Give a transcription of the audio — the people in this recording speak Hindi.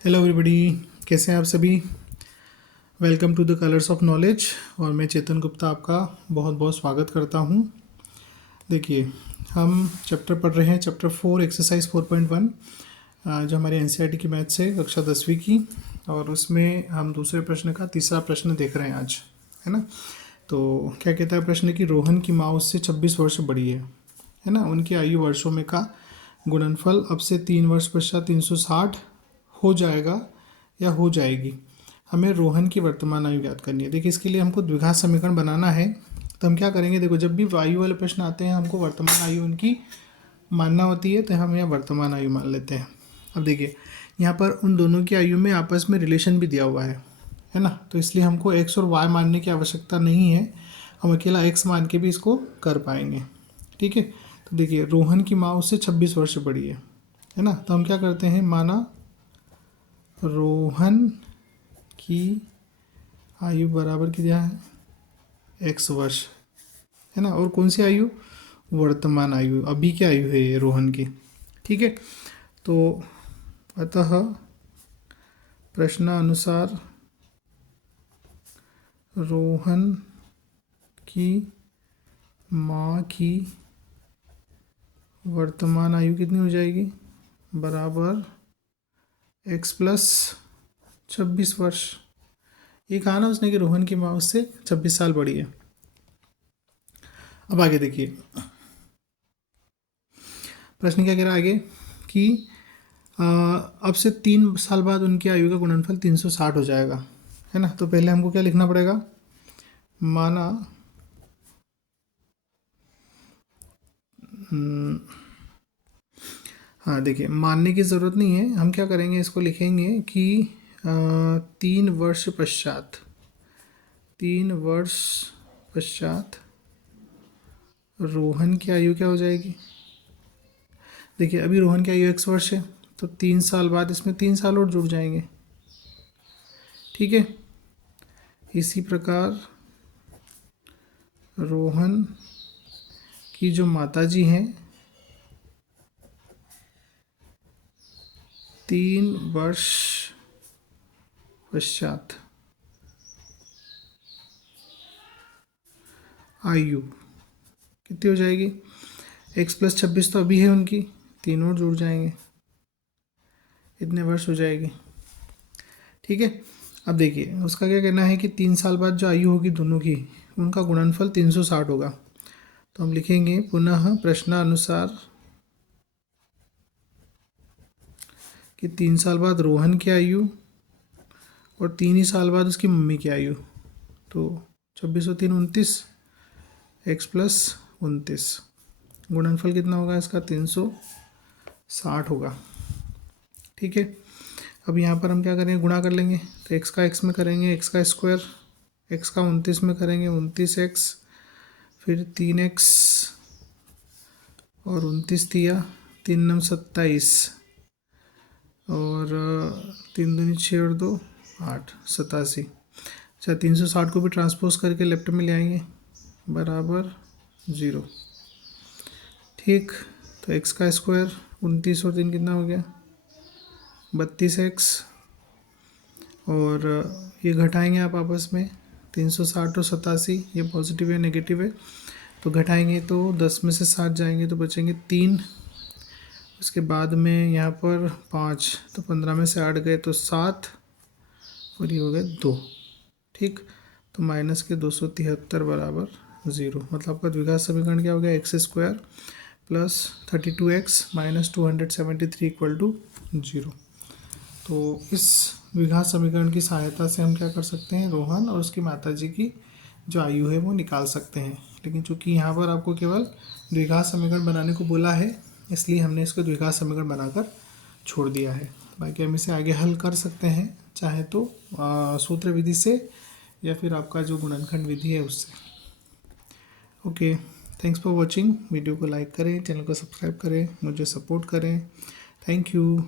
हेलो एवरीबॉडी, कैसे हैं आप सभी। Welcome to the colours of knowledge. और मैं चेतन गुप्ता आपका बहुत बहुत स्वागत करता हूं। देखिए, हम चैप्टर पढ़ रहे हैं, चैप्टर 4 एक्सरसाइज 4.1, जो हमारे एनसीईआरटी की मैथ्स है, कक्षा 10वीं की। और उसमें हम दूसरे प्रश्न का तीसरा प्रश्न देख रहे हैं आज, है ना। तो क्या कहता है प्रश्न कि रोहन की माँ उससे 26 वर्ष बड़ी है ना। उनकी आयु वर्षों में का गुणनफल अब से 3 वर्ष पश्चात 360 हो जाएगा या हो जाएगी। हमें रोहन की वर्तमान आयु ज्ञात करनी है। देखिए, इसके लिए हमको द्विघात समीकरण बनाना है। तो हम क्या करेंगे, देखो, जब भी आयु वाले प्रश्न आते हैं हमको वर्तमान आयु उनकी मानना होती है, तो हम यहाँ वर्तमान आयु मान लेते हैं। अब देखिए, यहाँ पर उन दोनों की आयु में आपस में रिलेशन भी दिया हुआ है ना। तो इसलिए हमको एक्स और वाई मानने की आवश्यकता नहीं है, हम अकेला एक्स मान के भी इसको कर पाएंगे। ठीक है। तो देखिए, रोहन की माँ उससे 26 वर्ष बड़ी है ना। तो हम क्या करते हैं, माना रोहन की आयु बराबर की क्या है, एक्स वर्ष, है ना। और कौन सी आयु, वर्तमान आयु, अभी की आयु है ये रोहन की। ठीक है। तो अतः प्रश्नानुसार रोहन की माँ की वर्तमान आयु कितनी हो जाएगी, बराबर एक्स प्लस 26 वर्ष। ये कहा ना उसने कि रोहन की माँ उससे 26 साल बड़ी है। अब आगे देखिए, प्रश्न क्या कह रहा है आगे कि अब से 3 साल बाद उनकी आयु का गुणनफल 360 हो जाएगा, है ना। तो पहले हमको क्या लिखना पड़ेगा, माना हाँ देखिए, मानने की ज़रूरत नहीं है, हम क्या करेंगे, इसको लिखेंगे कि 3 वर्ष पश्चात, 3 वर्ष पश्चात रोहन की आयु क्या हो जाएगी। देखिए, अभी रोहन की आयु एक्स वर्ष है, तो 3 साल बाद इसमें 3 साल और जुड़ जाएंगे। ठीक है। इसी प्रकार रोहन की जो माताजी हैं, 3 वर्ष पश्चात आयु कितनी हो जाएगी, एक्स प्लस 26 तो अभी है उनकी, 3 और जुड़ जाएंगे, इतने वर्ष हो जाएगी। ठीक है। अब देखिए, उसका क्या कहना है कि 3 साल बाद जो आयु होगी दोनों की, उनका गुणनफल 360 होगा। तो हम लिखेंगे पुनः प्रश्नानुसार कि 3 साल बाद रोहन की आयु और 3 ही साल बाद उसकी मम्मी की आयु, तो 26 और 3 29, एक्स प्लस 29, गुणनफल कितना होगा इसका, 360 होगा। ठीक है। अब यहाँ पर हम क्या करेंगे, गुणा कर लेंगे। तो एक्स का एक्स में करेंगे, एक्स का स्क्वायर, एक्स का 29 में करेंगे 29x, फिर 3x और 29 दिया, 3 9 27, और 3 दूनी 6 और 2 8, 87। अच्छा, 360 को भी ट्रांसपोज करके लेफ्ट में ले आएंगे, बराबर 0। ठीक। तो एक्स का स्क्वायर 29 और 3 कितना हो गया, 32x, और ये घटाएंगे आप आपस में, 360 और 87, ये पॉजिटिव है नेगेटिव है, तो घटाएंगे तो 10 में से 7 जाएंगे तो बचेंगे 3। उसके बाद में यहाँ पर 5, तो 15 में से 8 गए तो 7, और ये हो गए 2। ठीक। तो माइनस के 273 बराबर 0। मतलब आपका द्विघात समीकरण क्या हो गया, X square plus 32x minus 273 equal to 0। तो इस द्विघात समीकरण की सहायता से हम क्या कर सकते हैं, रोहन और उसकी माताजी की जो आयु है वो निकाल सकते हैं। लेकिन चूंकि यहाँ पर आपको केवल द्विघात समीकरण बनाने को बोला है, इसलिए हमने इसको द्विघात समीकरण बनाकर छोड़ दिया है। बाकी हम इसे आगे हल कर सकते हैं, चाहे तो सूत्र विधि से या फिर आपका जो गुणनखंड विधि है उससे। Okay, thanks for watching. Video को लाइक करें, चैनल को सब्सक्राइब करें, मुझे सपोर्ट करें। Thank you.